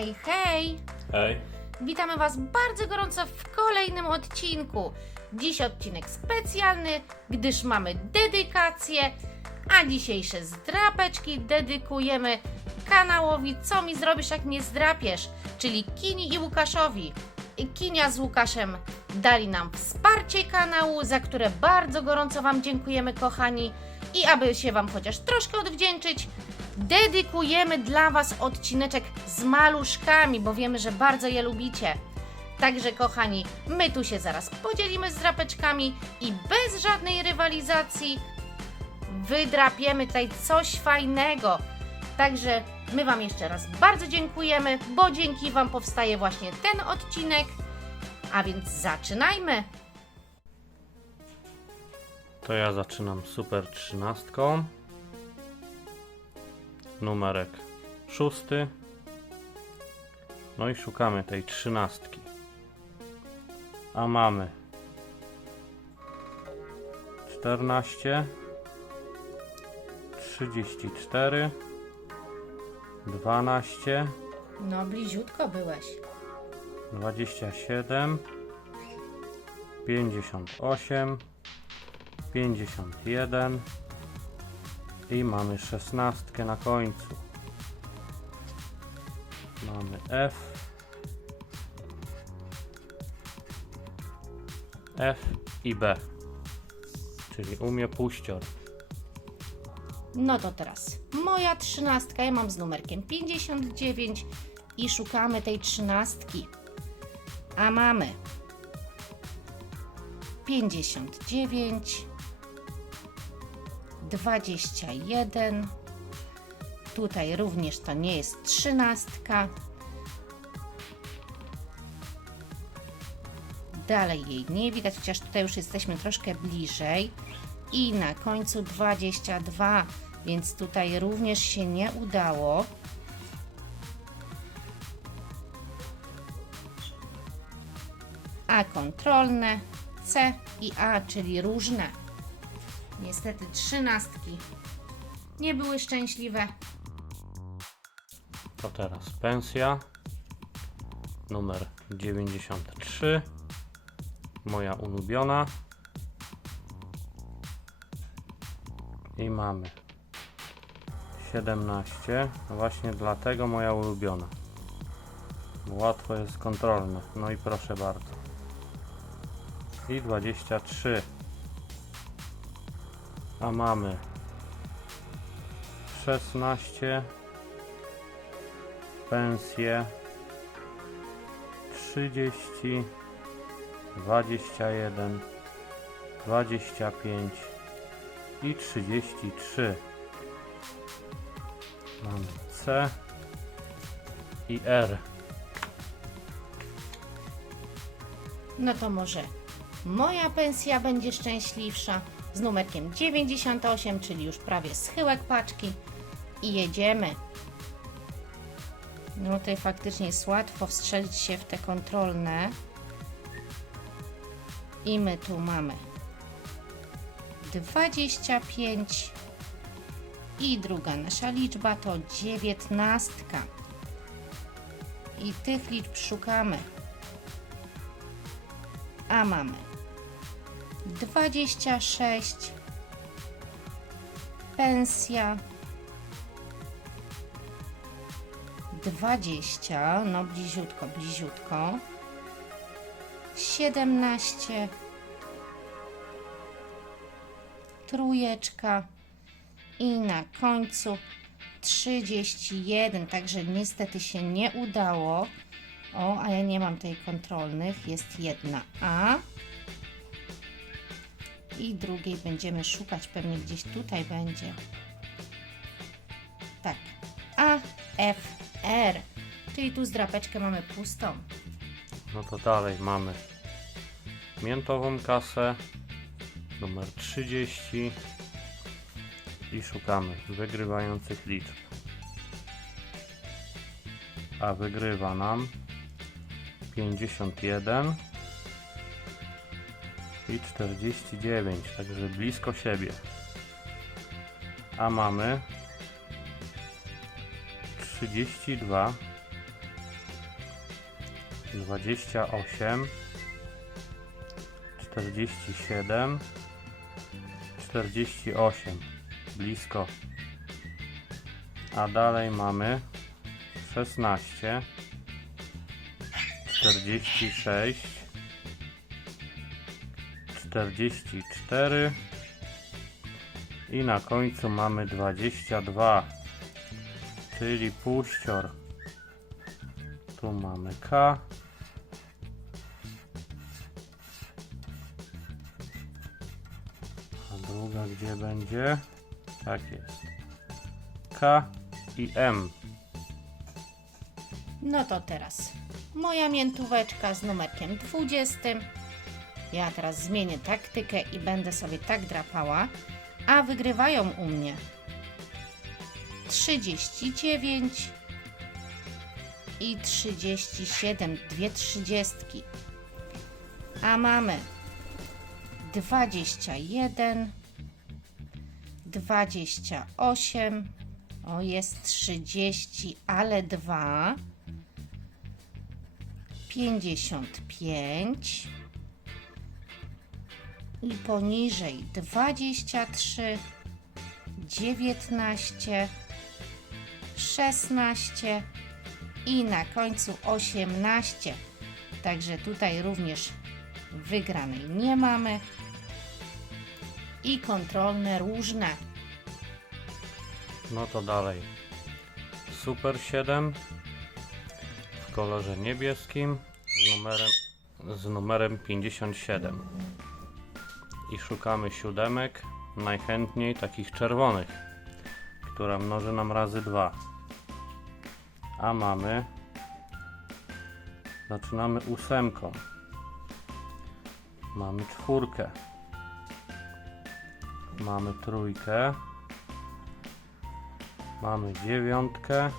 Hej, hej! Hej. Witamy Was bardzo gorąco w kolejnym odcinku. Dziś odcinek specjalny, gdyż mamy dedykację, a dzisiejsze zdrapeczki dedykujemy kanałowi Co mi zrobisz, jak mnie zdrapiesz, czyli Kini i Łukaszowi. Kinia z Łukaszem dali nam wsparcie kanału, za które bardzo gorąco Wam dziękujemy, kochani. I aby się Wam chociaż troszkę odwdzięczyć, dedykujemy dla Was odcineczek z maluszkami, bo wiemy, że bardzo je lubicie. Także kochani, my tu się zaraz podzielimy z drapeczkami i bez żadnej rywalizacji wydrapiemy tutaj coś fajnego. Także my Wam jeszcze raz bardzo dziękujemy, bo dzięki Wam powstaje właśnie ten odcinek. A więc zaczynajmy! To ja zaczynam super trzynastką. Numerek szósty. No i szukamy tej trzynastki. A mamy 14 34 12 No, bliziutko byłeś. 27 58 51 i mamy szesnastkę na końcu. Mamy F F i B czyli umie puścior. No to teraz moja trzynastka, ja mam z numerkiem 59 i szukamy tej trzynastki. A mamy 59 21 Tutaj również to nie jest trzynastka. Dalej jej nie widać, chociaż tutaj już jesteśmy troszkę bliżej. I na końcu 22, więc tutaj również się nie udało. A kontrolne C i A, czyli różne. Niestety trzynastki nie były szczęśliwe. To teraz pensja. Numer 93 moja ulubiona. I mamy 17 no właśnie dlatego moja ulubiona. Łatwo jest kontrolne. No i proszę bardzo. I 23 a mamy. 16 pensje. 30 21 25 i 33 mamy C i R. No to może moja pensja będzie szczęśliwsza z numerkiem 98, czyli już prawie schyłek paczki. I jedziemy. No tutaj faktycznie jest łatwo wstrzelić się w te kontrolne. I my tu mamy 25 i druga nasza liczba to 19. I tych liczb szukamy. A mamy 26 pensja 20 no bliziutko, bliziutko 17 trójeczka i na końcu 31, także niestety się nie udało. O, a ja nie mam tej kontrolnych, jest jedna A. I drugiej będziemy szukać, pewnie gdzieś tutaj będzie. Tak, A, F, R. Czyli tu zdrapeczkę mamy pustą. no to dalej mamy miętową kasę numer 30 i szukamy wygrywających liczb a wygrywa nam 51 i 49 także blisko siebie a mamy 32 28, 47, 48. Blisko. A dalej mamy 16, 46, 44 i na końcu mamy 22, czyli puścior. Tu mamy K. A druga gdzie będzie? Tak jest. K i M. No to teraz moja miętóweczka z numerkiem 20. Ja teraz zmienię taktykę i będę sobie tak drapała, a wygrywają u mnie 39 i 37, dwie trzydziestki. A mamy 21, 28, o jest 30, ale 2, 55 i poniżej 23, 19, 16 i na końcu 18. Także tutaj również wygranej nie mamy. I kontrolne różne. No to dalej. Super 7 w kolorze niebieskim z numerem, z numerem 57. I szukamy siódemek, najchętniej takich czerwonych, która mnoży nam razy 2. A mamy. Zaczynamy ósemką. Mamy czwórkę. Mamy trójkę. Mamy dziewiątkę,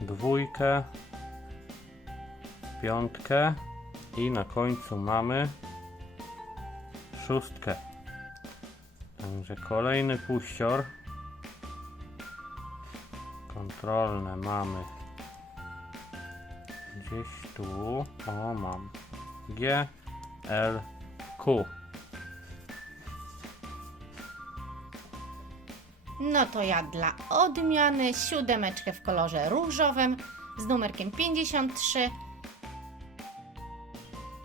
dwójkę, piątkę i na końcu mamy szóstkę. Także kolejny puścior. Kontrolne mamy gdzieś tu. O, mam G, L, Q. No to ja dla odmiany siódemeczkę w kolorze różowym z numerkiem 53.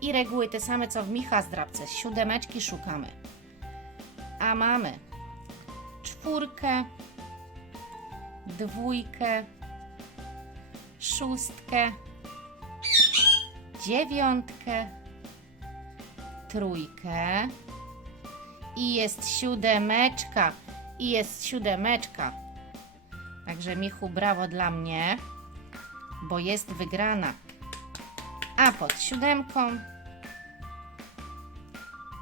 I reguły te same co w Micha zdrabce. Siódemeczki szukamy. A mamy czwórkę, dwójkę, szóstkę, dziewiątkę, trójkę i jest siódemeczka. I jest siódemeczka. Także Michu, brawo dla mnie, bo jest wygrana. A pod siódemką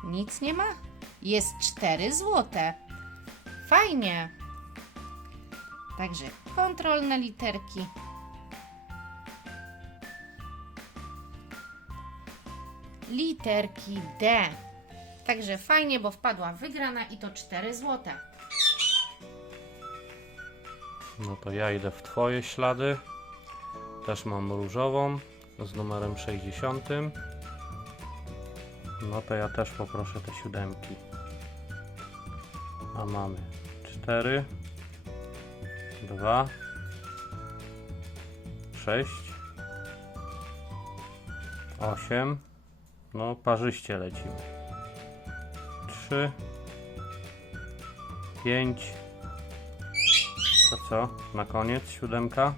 nic nie ma? Jest cztery złote. Fajnie. Także kontrolne literki. Literki D. Także fajnie, bo wpadła wygrana i to 4 złote. No to ja idę w Twoje ślady. Też mam różową z numerem 60. No to ja też poproszę te siódemki. A mamy 4, 2, 6, 8. No parzyście lecimy. 3, 5, to co? Na koniec siódemka?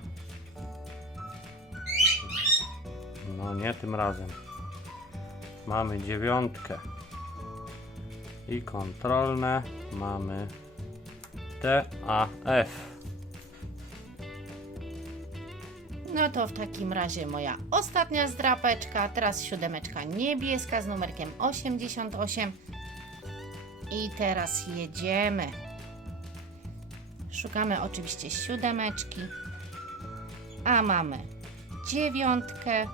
No nie tym razem. Mamy dziewiątkę. I kontrolne mamy D, A, F. No to w takim razie moja ostatnia zdrapeczka, teraz siódemeczka niebieska z numerkiem 88. I teraz jedziemy. Szukamy oczywiście siódemeczki. A mamy dziewiątkę,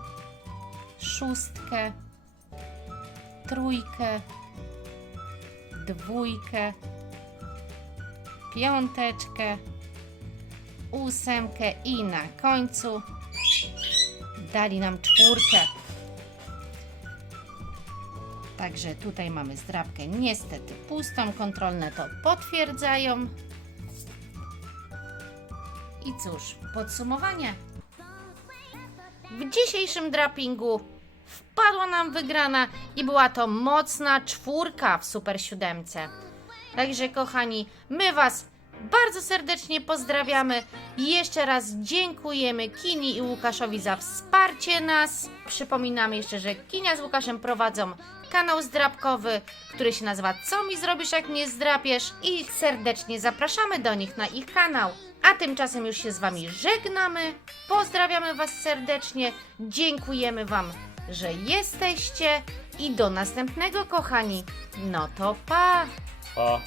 szóstkę, trójkę, dwójkę, piąteczkę, ósemkę i na końcu dali nam czwórkę. Także tutaj mamy zdrabkę niestety pustą, kontrolne to potwierdzają. I cóż, podsumowanie. W dzisiejszym drapingu wpadła nam wygrana i była to mocna czwórka w Super Siódemce. Także kochani, my Was bardzo serdecznie pozdrawiamy i jeszcze raz dziękujemy Kini i Łukaszowi za wsparcie nas. Przypominamy jeszcze, że Kinia z Łukaszem prowadzą kanał zdrabkowy, który się nazywa Co mi zrobisz jak mnie zdrapiesz i serdecznie zapraszamy do nich na ich kanał. A tymczasem już się z Wami żegnamy. Pozdrawiamy Was serdecznie. Dziękujemy Wam, że jesteście i do następnego kochani. No to pa! Pa.